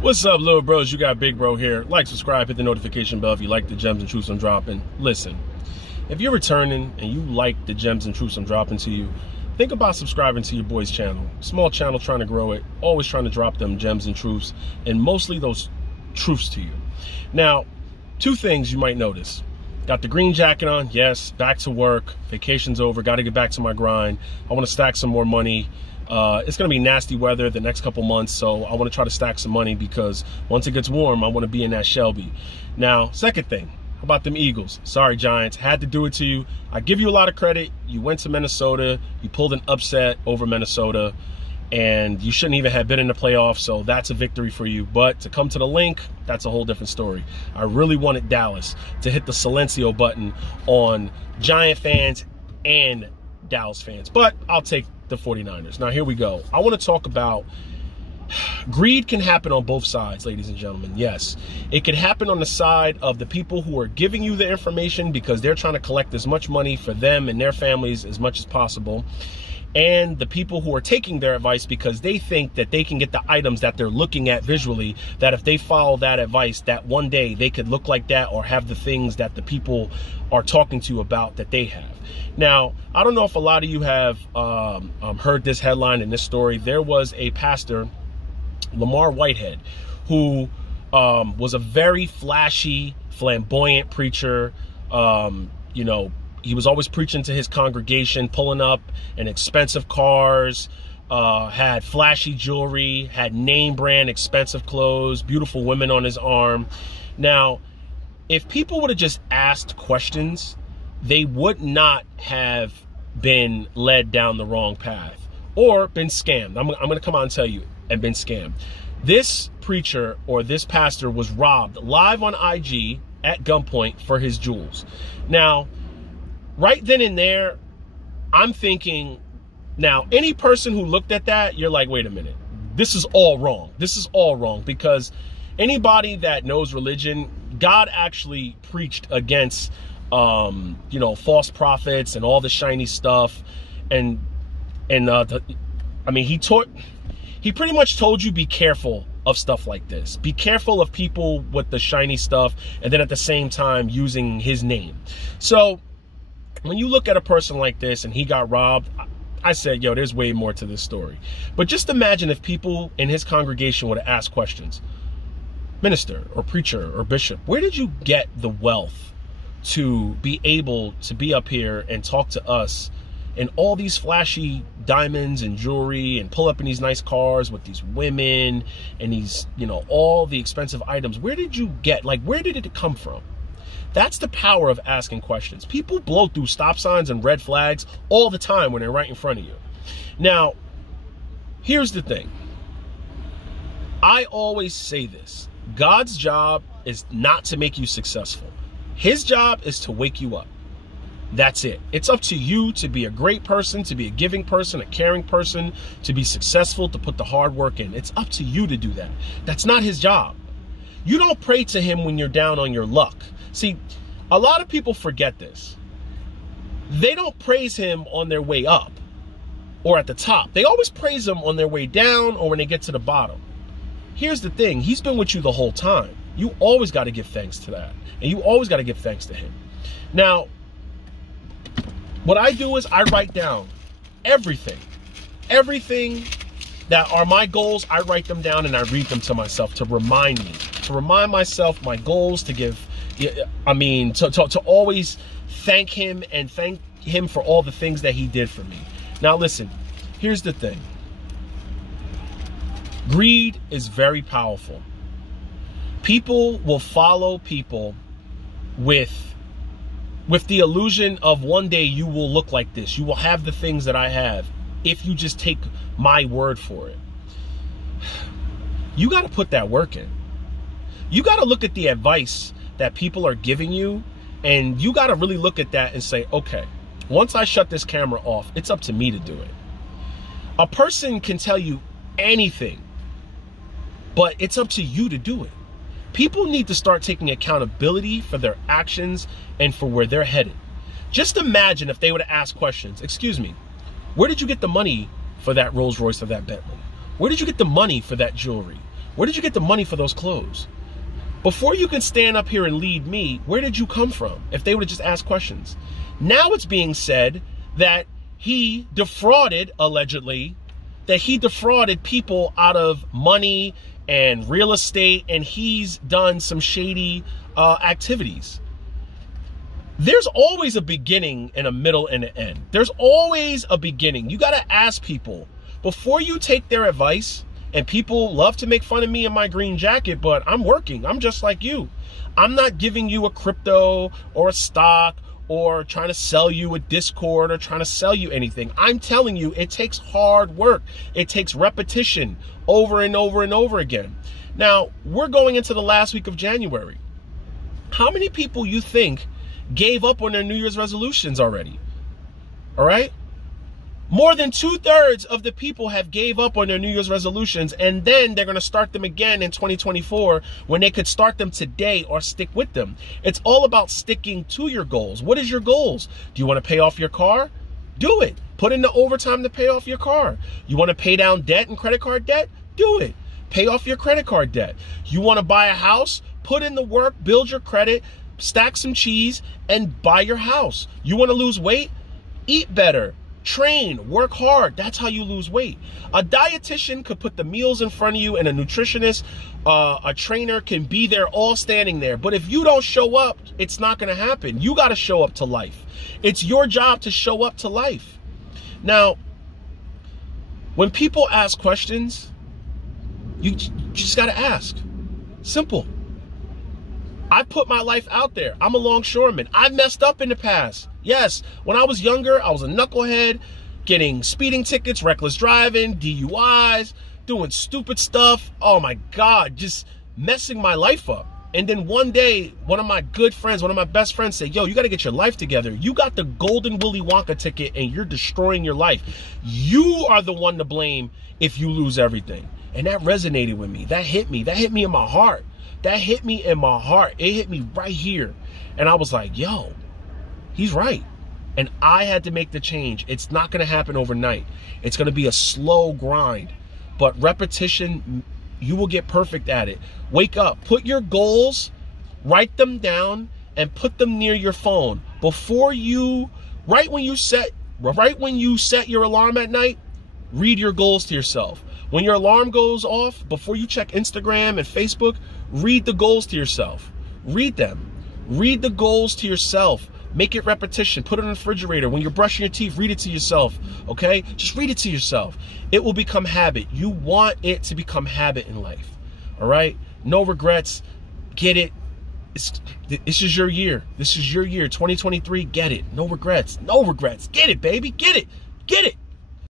What's up, little bros? You got Big Bro here. Like, subscribe, hit the notification bell if you like the gems and truths I'm dropping. Listen, if you're returning and you like the gems and truths I'm dropping to you, think about subscribing to your boy's channel. Small channel, trying to grow it, always trying to drop them gems and truths, and mostly those truths to you. Now, two things you might notice. Got the green jacket on, yes, back to work, vacation's over, got to get back to my grind. I want to stack some more money. It's going to be nasty weather the next couple months, so I want to try to stack some money because once it gets warm, I want to be in that Shelby. Now, second thing, how about them Eagles? Sorry, Giants, had to do it to you. I give you a lot of credit. You went to Minnesota, you pulled an upset over Minnesota, and you shouldn't even have been in the playoffs, so that's a victory for you. But to come to the link, that's a whole different story. I really wanted Dallas to hit the silencio button on Giant fans and Dallas fans, but I'll take the 49ers. Now, here we go. I want to talk about greed can happen on both sides, ladies and gentlemen. Yes, it can happen on the side of the people who are giving you the information because they're trying to collect as much money for them and their families as much as possible, and the people who are taking their advice because they think that they can get the items that they're looking at visually, that if they follow that advice, that one day they could look like that or have the things that the people are talking to you about that they have. Now, I don't know if a lot of you have heard this headline and this story. There was a pastor, Lamar Whitehead, who was a very flashy, flamboyant preacher. You know, he was always preaching to his congregation, pulling up in expensive cars, had flashy jewelry, had name brand expensive clothes, beautiful women on his arm. Now, if people would have just asked questions, they would not have been led down the wrong path or been scammed. I'm going to come out and tell you, and been scammed. This preacher or this pastor was robbed live on IG at gunpoint for his jewels. Now, right then and there, I'm thinking, now, any person who looked at that, you're like, wait a minute, this is all wrong. This is all wrong, because anybody that knows religion, God actually preached against you know, false prophets and all the shiny stuff, I mean, he pretty much told you be careful of stuff like this. Be careful of people with the shiny stuff, and then at the same time using his name. So when you look at a person like this and he got robbed, I said, yo, there's way more to this story. But just imagine if people in his congregation would have asked questions. Minister or preacher or bishop, where did you get the wealth to be able to be up here and talk to us and all these flashy diamonds and jewelry and pull up in these nice cars with these women and these, you know, all the expensive items? Where did you get, like, where did it come from? That's the power of asking questions. People blow through stop signs and red flags all the time when they're right in front of you. Now, here's the thing. I always say this. God's job is not to make you successful. His job is to wake you up. That's it. It's up to you to be a great person, to be a giving person, a caring person, to be successful, to put the hard work in. It's up to you to do that. That's not his job. You don't pray to him when you're down on your luck. See, a lot of people forget this. They don't praise him on their way up or at the top. They always praise him on their way down or when they get to the bottom. Here's the thing. He's been with you the whole time. You always got to give thanks to that. And you always got to give thanks to him. Now, what I do is I write down everything that are my goals. I write them down and I read them to myself to remind myself my goals, to give, I mean, to always thank him and thank him for all the things that he did for me. Now, listen, here's the thing. Greed is very powerful. People will follow people with the illusion of one day you will look like this. You will have the things that I have if you just take my word for it. You got to put that work in. You got to look at the advice that people are giving you, and you got to really look at that and say, okay, once I shut this camera off, it's up to me to do it. A person can tell you anything, but it's up to you to do it. People need to start taking accountability for their actions and for where they're headed. Just imagine if they would have asked questions. Excuse me, where did you get the money for that Rolls Royce or that Bentley? Where did you get the money for that jewelry? Where did you get the money for those clothes? Before you can stand up here and lead me, where did you come from? If they would have just asked questions. Now it's being said that he defrauded, allegedly, that he defrauded people out of money and real estate, and he's done some shady activities. There's always a beginning and a middle and an end. There's always a beginning. You got to ask people before you take their advice. And people love to make fun of me in my green jacket, but I'm working. I'm just like you. I'm not giving you a crypto or a stock or trying to sell you a Discord or trying to sell you anything. I'm telling you, it takes hard work. It takes repetition over and over and over again. Now, we're going into the last week of January. How many people you think gave up on their New Year's resolutions already? All right? More than 2/3 of the people have gave up on their New Year's resolutions, and then they're going to start them again in 2024 when they could start them today or stick with them. It's all about sticking to your goals. What is your goals? Do you want to pay off your car? Do it. Put in the overtime to pay off your car. You want to pay down debt and credit card debt? Do it. Pay off your credit card debt. You want to buy a house? Put in the work, build your credit, stack some cheese, and buy your house. You want to lose weight? Eat better. Train, work hard. That's how you lose weight. A dietitian could put the meals in front of you, and a nutritionist, a trainer can be there all standing there. But if you don't show up, it's not going to happen. You got to show up to life. It's your job to show up to life. Now, when people ask questions, you just got to ask. Simple. I put my life out there. I'm a longshoreman. I've messed up in the past. Yes, when I was younger, I was a knucklehead, getting speeding tickets, reckless driving, DUIs, doing stupid stuff. Oh my God, just messing my life up. And then one day, one of my good friends, one of my best friends said, yo, you got to get your life together. You got the golden Willy Wonka ticket and you're destroying your life. You are the one to blame if you lose everything. And that resonated with me. That hit me. That hit me in my heart. That hit me in my heart. It hit me right here. And I was like, yo, he's right. And I had to make the change. It's not going to happen overnight. It's going to be a slow grind. But repetition, you will get perfect at it. Wake up. Put your goals, write them down, and put them near your phone. Before you, right when you set your alarm at night, read your goals to yourself. When your alarm goes off, before you check Instagram and Facebook, read the goals to yourself. Read them. Read the goals to yourself. Make it repetition. Put it in the refrigerator. When you're brushing your teeth, read it to yourself, okay? Just read it to yourself. It will become habit. You want it to become habit in life, all right? No regrets. Get it. This is your year. This is your year, 2023. Get it. No regrets. No regrets. Get it, baby. Get it. Get it.